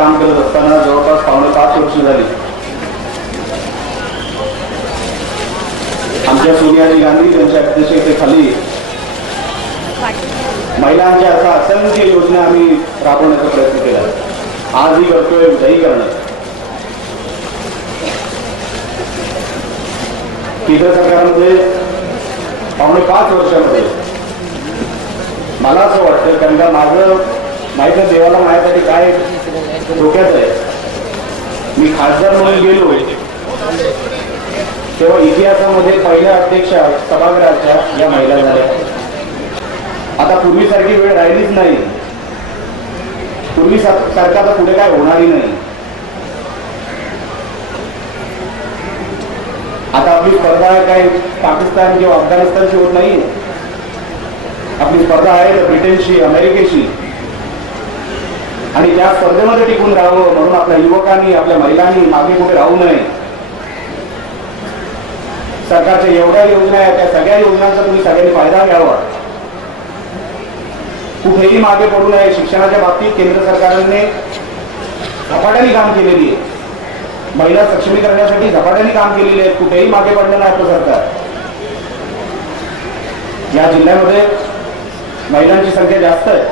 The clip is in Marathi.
काम करत असताना जवळपास 5.5 वर्ष झाली आमच्या सोनियाजी गांधी यांच्या अध्यक्षतेखाली महिलांच्या अशा असंख्य योजना आम्ही राबवण्याचा प्रयत्न केला, आजही करतोय, उद्याही करणार. केंद्र सरकारमध्ये 5.5 वर्षामध्ये मला असं वाटतं, कारण का माझं माहिती देवाला माझ्यासाठी काय डोक्यात आहे. मी खासदार म्हणून गेलो तेव्हा इतिहासामध्ये पहिल्या अध्यक्षा सभागृहाच्या या महिला झाल्या. आता पूर्वीसारखी वेळ राहिलीच नाही, पूर्वीसारखं आता पुढे काय होणारही नाही. आता आपली स्पर्धा काय पाकिस्तान किंवा अफगाणिस्तानशी होत नाही, आपली स्पर्धा आहे ब्रिटनशी, अमेरिकेशी. आणि त्या स्पर्धेमध्ये टिकून राहावं म्हणून आपल्या युवकांनी, आपल्या महिलांनी मागे पुढे राहू नये. सरकारच्या एवढ्या योजना आहेत, त्या सगळ्या योजनांचा तुम्ही सगळ्यांनी फायदा घ्यावा, कुठेही मागे पडू नये. शिक्षणाच्या बाबतीत केंद्र सरकारने झपाट्याने काम केलेली आहे, महिला सक्षमीकरणासाठी झपाट्याने काम केलेले आहे, कुठेही मागे पडलं नाही आपलं सरकार. या जिल्ह्यामध्ये महिलांची संख्या जास्त आहे,